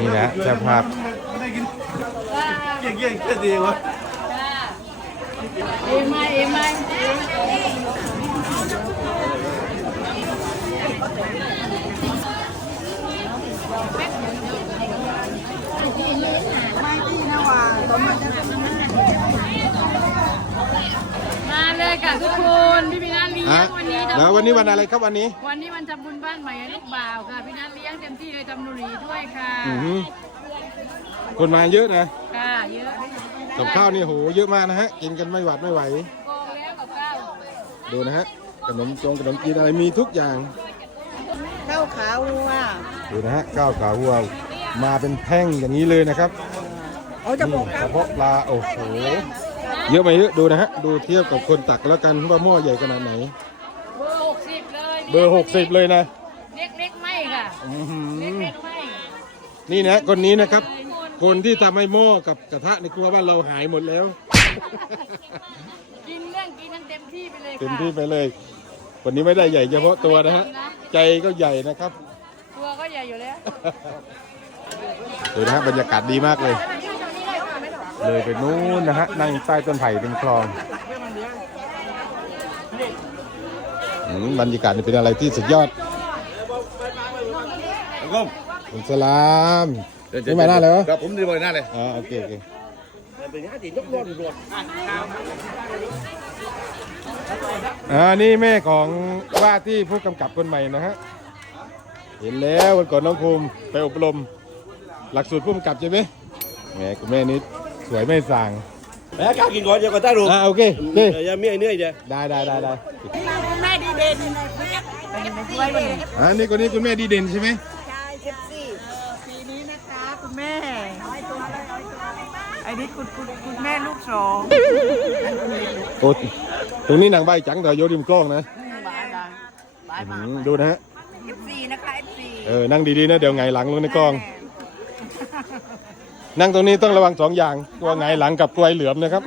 นี่นะเจ้าภาพเก่งๆแค่ดีวะเอ็มไอเอ็มไอมาเลยค่ะทุกคนพี่พี่นัทเลี้ย ฮะ งวันนี้ แล้ววันนี้วันอะไรครับวันนี้ วันนี้วันทำบุญบ้านใหม่ให้ลูกบ่าวค่ะพี่นัทเลี้ยงเต็มที่เลยทำนุรีด้วยค่ะอือหือคนมาเยอะนะค่ะเยอะกับข้าวนี่โหเยอะมากนะฮะกินกันไม่หวัดไม่ไหวกองแล้วกับข้าวดูนะฮะขนมจงขนมจีนอะไรมีทุกอย่างข้าวขาววัวดูนะฮะข้าวขาวัวมาเป็นแท่งอย่างนี้เลยนะครับเอาจะนี่บอกกระเพาะปลาโอ้โหเยอะไหมเยอะดูนะฮะดูเทียบกับคนตักแล้วกันว่าหม้อใหญ่ขนาดไหนเบอร์หกสิบ เลยเบอร์หกสิบเลยนะเล็กเล็กๆไม่ค่ะอื้อหืเล็กอเล็กๆไม่นี่นะคนนี้นะครับ คนที่ทำให้หม้อกับกระทะในครัวบ้านเราหายหมดแล้ว กินเรื่องกินนั้นเต็มที่ไปเลยค่ะ เต็มที่ไปเลย วันนี้ไม่ได้ใหญ่เฉพาะตัวนะฮะ ใจก็ใหญ่นะครับ ตัวก็ใหญ่อยู่แล้วดูนะฮะบรรยากาศดีมากเลย เลยไปนู้นนะฮะนั่งใต้ต้นไผ่ริมคลองอืม บรรยากาศนี่เป็นอะไรที่สุดยอดก็คุณสลามนี่มาหน้าเลยวะครับผมดีบอยหน้าเลยอ่าโอเคโอเคเป็นงานที่ยกรถรถอ่านี่แม่ของว่าที่ผู้กำกับคนใหม่นะฮะเห็นแล้ววันก่อนน้องภูมิไปอบรม หลักสูตรผู้กำกับใช่ไหมแหมคุณแม่นิดสวยไม่สั่ง แม่ข้ากินก่อนเดี๋ยวก็ได้รู้อ่าโอเคโอเคอย่ามีไอ้เนื้อเดี๋ยวได้ได้ได้ได้แม่ดีเด่นอันนี้อ่านี่คนนี้คุณแม่ดีเด่นใช่ไหมใช่เจ็บซี่ปีนี้นะคะคุณแม่ไอ้นี่คุณคุณคุณแม่ลูกสองโอ้ตรงนี้นางใบจังแต่โยนริมกล้องนะบายบายบายอืมดูนะฮะเอฟซีนะคะเอฟซีเออนั่งดีๆนะเดี๋ยวไงหลังลงในกล้อง นั่งตรงนี้ต้องระวังสองอย่างกลัวไงายหลังกับกลวยเหลือมนะครับ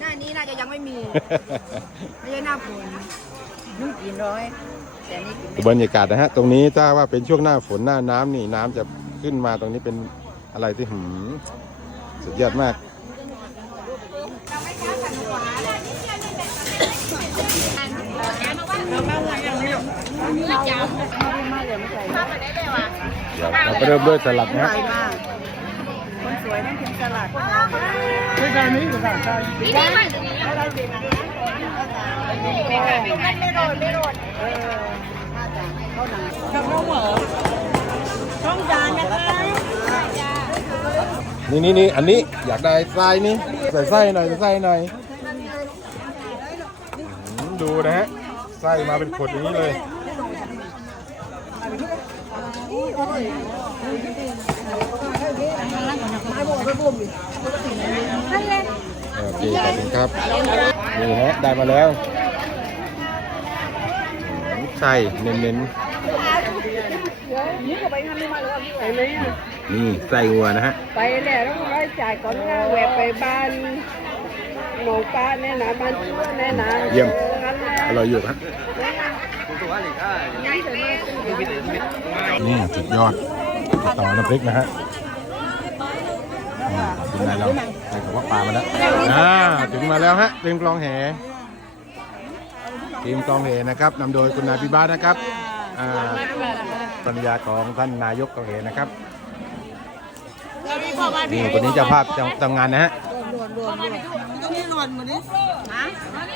หน้านี้น่าจะยังไม่มี ไม่ใช่หน้าฝนนุ่งกินร้อย แต่นี่กินไม่บรรยากาศนะฮะ ตรงนี้ถ้าว่าเป็นช่วงหน้าฝนหน้าน้ำนี่น้ำจะขึ้นมาตรงนี้เป็นอะไรที่หืมสุดยอดมากเดี๋ยว เราก็เริ่มด้วยสลัดนะฮะใส่มากคนสวยนั่นถึงสลัดนี่นี่นี่อันนี้อยากได้ไส้นี่ใส่ไส้หน่อยใส่ไส้หน่อยอืมดูนะฮะไส้มาเป็นขวดอย่างนี้เลย โอเคขอบคุณครับนี่ฮะได้มาแล้วอืมไส้เน้นๆนี่ไส้วัวนะฮะ ไปแล้วต้องร้อยจ่ายก่อนนะแหวกไปบ้านหมองป้าแน่นะบ้านชั่วแน่นะเยี่ยมงั้นนะอร่อยอยู่ครับ นี่สุดยอดต่อน้ำพริกนะฮะอืมถึงไหนแล้วใส่กระเพาะปลามาแล้วอ่าถึงมาแล้วฮะทีมกลองแหทีมกลองแหนะครับนำโดยคุณนายพิบ้าสนะครับอ่าปัญญาของท่านนายกกลองแหนะครับนี่คนนี้เจ้าภาพทำงานนะฮะต้องมีหนวดเหมือนนี้ฮะอันนี้มาตอนนี้ก็ได้ปีบาไม่โดดได้ไหมเราได้ใหญ่เจแล้วนี่ได้ใหญ่เจตรงนี้นะดูนะฮะเรานั่งอยู่ใต้ต้นไม้อืมตรงนี้ไม่โดดปีนี้ตรงนี้ไม่โดดไม่โดดสบายเลยฮะตรงนี้มาตามนั่งมาเราเรากับเองที่ตัว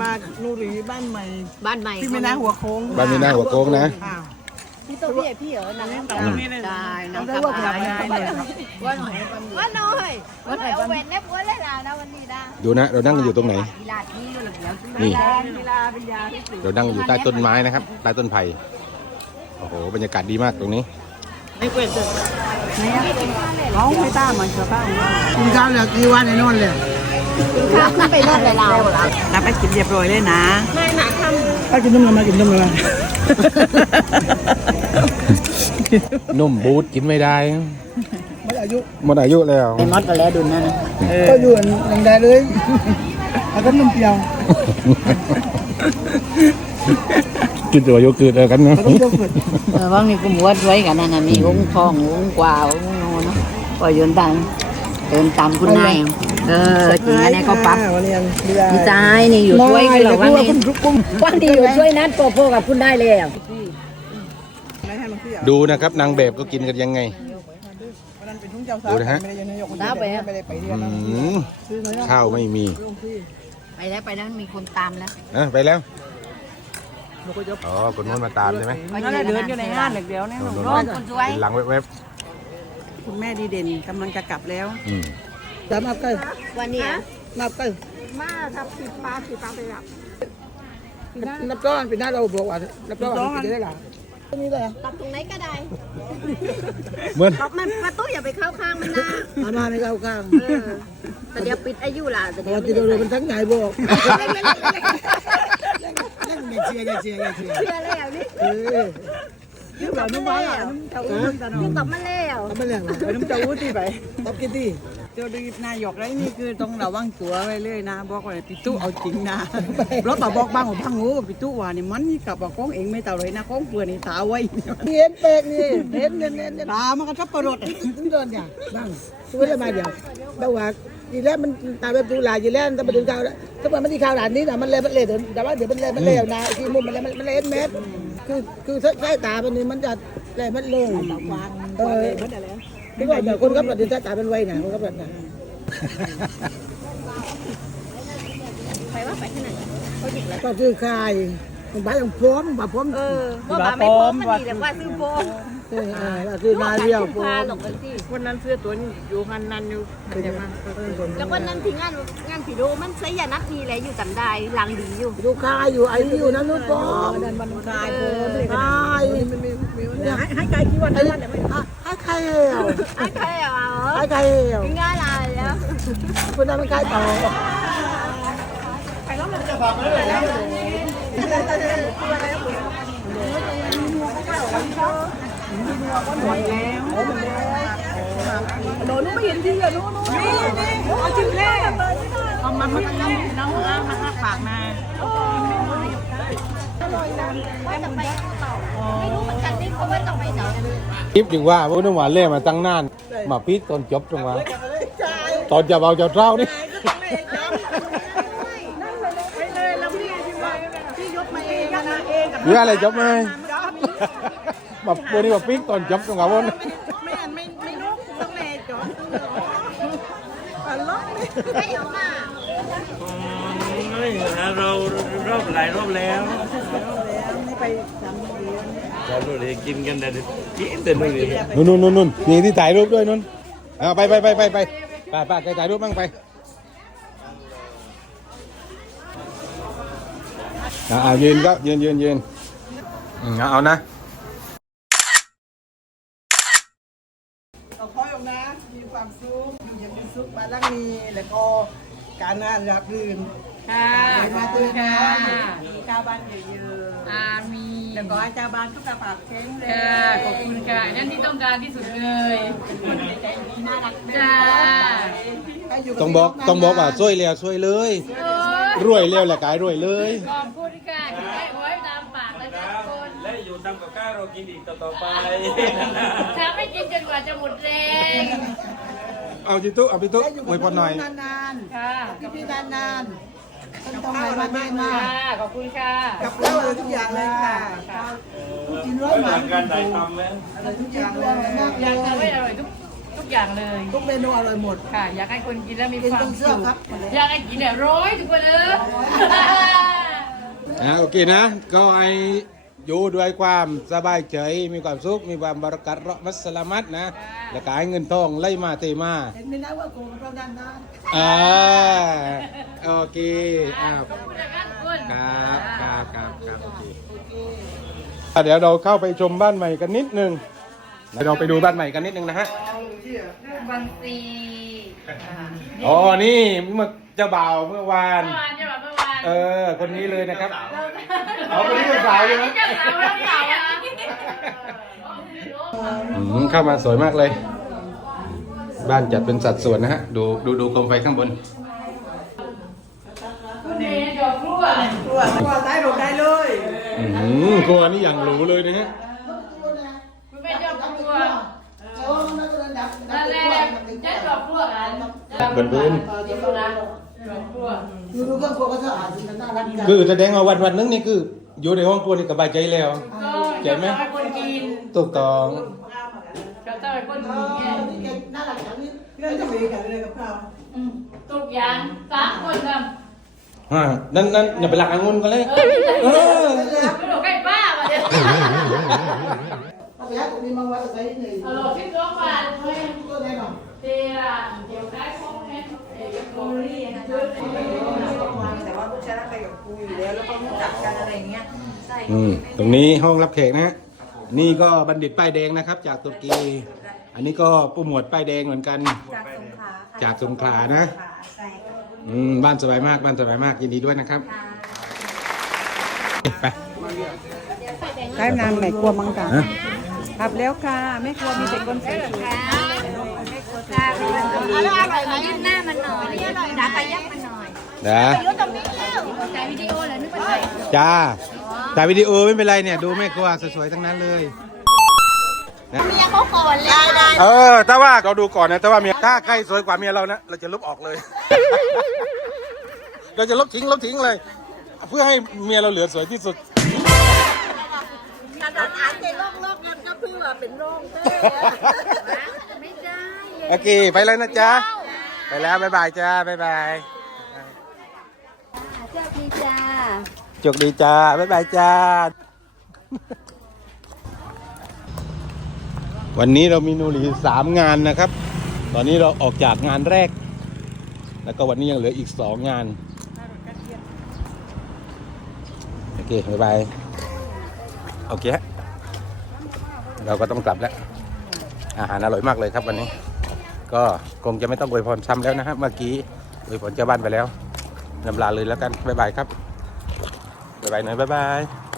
มานูรีบ้านใหม่บ้านใหม่ที่ไม่น่าหัวโค้งบ้านมีหน้าหัวโค้งนะอ้าวพี่ตัวพี่ใหญ่พี่เหรอนั่งอืมได้น้องได้สว่าบายได้เลยว่าหน่อยว่าน้อยว่าน้อยเอาเวนแนบว่าเลยนะนะวันนี้นะดูนะเรานั่งอยู่ตรงไหนกีฬาที่นู่นเหลือนี่แดงกีฬาเป็นยาที่สุดเรานั่งอยู่ใต้ต้นไม้นะครับใต้ต้นไผ่โอ้โหบรรยากาศดีมากตรงนี้เขาไม่ตามมันชาวบ้านกินข้าวเหลือกี่วันในนอนเลย ข้าขึ้นไปนอนเลยเรานับไปกินเรียบร้อยเลยนะถ้ากินนุ่มมากินนุ่มเลยนุ่มบูดกินไม่ได้ไม่อายุหมดอายุแล้วไอ้มดก็แล้วดุนนั่นนะก็อยู่หนึ่งได้เลยแล้วก็นุ่มเปรี้ยวกินตัวโยเกิร์ตเอากันนะแล้วก็โยเกิร์ตเออว่ามีกุมวัดไว้กันนั่นนะมีองค์ทององค์กว่าองค์โนนะปล่อยโยนตังเดินตามคุณนาย เออจริงอันนี้ก็ปั๊บวันนี้นี่ตายนี่อยู่ช่วยกันหรอวันนี้วันนี้อยู่ช่วยนัดโปโปกับคุณได้แล้วไม่ให้มันเปรี้ยวดูนะครับนางแบบก็กินกันยังไงวันนั้นเป็นทุ่งเจ้าสาวดูนะฮะไม่ได้ยังนายกคนเดียวไม่ได้ไปเรียนอืนะมข้าวไม่มี ไปแล้วไปแล้วมีคนตามแล้วนะไปแล้วอ๋อคนนู้นมาตามใช่ไหมนั่นแหละเดินอยู่ในห้างเดียวเนี่ยโน่นโน่นคนสวยๆหลังแวบคุณแม่ดีเด่นกำลังจะกลับแล้ว ๆอืมแต่มาใกล้วันนี้มาใกล้มาทับสิบปลาสิบปลาไปรับนับก้อนเป็นหน้าเราบอกว่านับก้อนกินได้หรอนี่เลยตับตรงไหนก็ได้เหมือนตับมันประตูอย่าไปเข้าข้างมันนะอามาไม่เข้าข้างเออแต่เดี๋ยวปิดอายุล่ะแต่พเดี๋ยอวกินเราเป็นทั้งใหญ่บอกไม่เชียร์ไม่เชียร์ไม่เชียร์เชื่อแล้วนี่เออนี่แบบนุ่มบ้านุ่มเจ้าอุ้มตาหนอยุ่งกับมันแล้วทำไม่แรงไปนุ่มเจ้าอุ้มที่ไปตับกินที่ เจ้าดีนายกไรนี่คือต้องระวังตัวไว้เลยนะ บอกว่าปิตุเอาจริงนะรถต่บอกบ้างว่าพังงูปิตุว่านี่มันนี่กับว่าของเองไม่เต่าเลยนะของเปลือนี่ตาไว้เห็นแปลกนี่เห็นเน้นเน้นตามันก็ทับประรดเดินอย่างบ้างตัวละมาเดียวบ้าว่ายีแล้วมันตามแบบดูลายยีแล้วถ้าไปถึงข่าวแล้วถ้ามันที่ข่าวด่านนี้นะมันเลยมันเลยแต่ว่าเดี๋ยวมันเลยมันเลยนะที่มุมมันเลยมันเลยเม็ดคือคือสายตามันนี่มันจะเลยมันเลยเออ ที่ว่าแบบคนกับแบบสายตาเป็นไวนะคนกับแบบนั้นไปว่าไปที่ไหนก็คือคายบ้านของพร้อมบ้านพร้อมเออว่าบาไม่พร้อมมันดีแต่ว่าซื้อโฟมเออคือนายเรียวพร้อพามหลงกันที่วันนั้นเสื้อตัวนี้อยู่หันนันอยู่แล้ววันนั้นที่งานงานผีโดมันใช้ยานักมีอะไรอยู่กันได้หลังดีอยู่ดูคายอยู่ไอ้อยู่นั่นนู่นพร้อมกายโพคายให้ใครคิดว่าให้ให้ใครเหี่ยวไอ้ 아카예 요. 아카예 요. 아카예 요. 인간아 요. 부담은 가이 도. nó mới hiện thi rồi nó nó đi đi ở chừng lê còn mà mà nó nó nó mà nó phạt nè น้องอ้างมาปากนาว่าจะไปเป่าไม่รู้เหมือนกันนี่เขาว่าจะไปไหนคลิปถึงว่าพวกน้ำหวานเล่มาตั้งนาน มาพีดตอนจบตรงว่าตอนจะเบาจะเท่านี่หรืออะไรจบไหมมาพวกนี้มาพีดตอนจบตรงว่าวนไม่ไม่ไม่รู้ต้องแม่จอดล็อกเลยไม่เอามา เรารอบหลายรอบแล้วไม่ไปทำดีเราเลยกินกันแต่กินแต่นู่นเลยนู่นนู่นนู่นนู่นมีที่ถ่ายรูปด้วยนู่นเอาไปไปไปไปไปไปไปไปถ่ายรูปบ้างไปอ่าอ่ายืนก็ยืนยืนยืนอืมเอานะเราคอยออกนะมีความสุขอยู่อย่างมีสุขมาลังมีแล้วก็ การงานรักรื่น ค่ะมาเจอกันมีชาวบ้านเยอะอามีๆแล้วก็ให้ชาวบ้านทุกกระปากแข็งแรค่ะงขอบคุณค่ะ นั่นที่ต้องการที่สุดเลยจ้าต้องบอกต้องบอกว่าช่วยแล้วช่วยเลย โอ้ยรวยแล้วแหละกายรวยเลย ขอบคุณค่ะที่ได้ไว้ตามปากแล้วทุกคน และอยู่ทำกับข้าวเรากินอีกต่อไป ถ้าไม่กินจนกว่าจะหมดแรง เอาจิตุเอาพี่ตุอวยพรหน่อย นานค่ะๆพี่นานๆต้องต้องไหนมาแม่มาค่ะขอบคุณค่ะกับเราอะไรทุกอย่างเลยค่ะกินร้อยหมาทำการถ่ายทำไหมอะไรทุกอย่างเลยมากอยากทำให้อร่อยทุกทุกอย่างเลย ทุกเมนูอร่อยหมด ค่ะ อยากให้คนกินแล้วมีเป็นความต้องเชื่สุอขครับ อยากให้กินเนี่ยร้อยทุกคนเออ นะโอเคนะ ก็ไอ อยู่ด้วยความสบายใจมีความสุขมีความบารักัตเราะห์มัสสลามัตนะแล้วก็ให้เงินทองไหลมาเตมาเห็นไหมนะว่าโกงเรานานนานอ่าโอเคอ่าขอบคุณนะคะทุกคนครับครับครับครับโอเคอะเดี๋ยวเราเข้าไปชมบ้านใหม่กันนิดนึงเราไปดูบ้านใหม่กันนิดนึงนะฮะบันซีอ๋อนี่เมื่อเจ้าบ่าวเมื่อวานเมื่อวานใช่ไหมเมื่อวาน เออ คนนี้เลยนะครับ เอาคนนี้เป็นสาวใช่ไหมเจ้าสาวเจ้าสาวอะอืมเข้ามาสวยมากเลย บ้านจัดเป็นสัดส่วนนะฮะ ดูดูดูโคมไฟข้างบนคุณเมย์ดอกรั่วตัวตัวได้ลงได้เลยอืมครัวนี่อย่างหรูเลยนะฮะคุณเมย์ดอกรั่วเออมันก็เดินดับนั่นแหละเจ๊ดอกรั่วกันบนพื้นดูนะดอก รั่วอยู่ดูเครื่องครัวก็สะอาดสิมันน่ารักจังคือแสดงว่าวันวันๆนึงนี่คือ อยู่ในห้องครัวนี่สบายใจแล้ว ก็เจ๋งไหม จะเป็นคนกินถูกต้องจะเป็นคนเอกินอนี่แกน่ารักจังนี่เรื่องจะมีกันเลยกับข้าวอืมทุกอย่างสามคนทำอ่านั่นนั่นอย่าไปหลักองุ่นกันเลยเออไม่หลอกใกล้บ้ามาเนี่ยเอาไปให้ตรงนี้มาไว้ใส่หนึ่งเออที่ร้องบาทเลยตัวแน่นอนเตียเดี๋ยวได้ของแม่เอ๋ยโกลี่นะ แต่ว่าผู้ชายไปกับครูอยู่แล้วแล้วก็รู้จักกันอะไรอย่างเงี้ยอืมตรงนี้ห้องรับแขกนะฮะนี่ก็บัณฑิตป้ายแดงนะครับ จากตุรกี อันนี้ก็ผู้หมวดป้ายแดงเหมือนกัน จากสงขลานะอืมบ้านสบายมากบ้านสบายมากยินดีด้วยนะครับไปได้นานไหนกลัวมั้งกะฮะครับแล้วค่ะไม่กลัวมีแต่คนสวยยื่นหน้ามันหน่อยดาไปยับมั นหน่อยนะถ่ายวิดีโอเลยนึกว่าถ่ายจ้าถ่ายวิดีโอไม่เป็นไรเนี่ย ดูแม่ครัวสวยๆทั้งนั้นเลยนะเมียเขาก่อนเลยได้เออ ถ้าว่าเราดูก่อนนะถ้าว่าเมียถ้าใครสวยกว่าเมียเรานะเราจะลบออกเลย เราจะลบทิ้งลบทิ้งเลย เพื่อให้เมียเราเหลือสวยที่สุดขนาดอ่านใจโลกๆยังก็เพื่อเป็นโรคเต้ไม่ได้โอเค ไปเลยนะจ๊ะ ไปแล้วบ๊ายบายจ้าบ๊ายบายเจ้าพี่จ้าจกดีจ้าบ๊ายบายจ้า วันนี้เรามีนูรีสามงานนะครับ ตอนนี้เราออกจากงานแรก แล้วก็วันนี้ยังเหลืออีกสองงาน โอเคบ๊ายบาย โอเคฮะเราก็ต้องกลับแล้ว อาหารอร่อยมากเลยครับวันนี้ ก็คงจะไม่ต้องอวยพรซ้ำแล้วนะครับเมื่อกี้อวยพรเจ้าบ้านไปแล้วนำลาเลยแล้วกันบ๊ายบายครับบ๊ายบายหน่อยบ๊ายบาย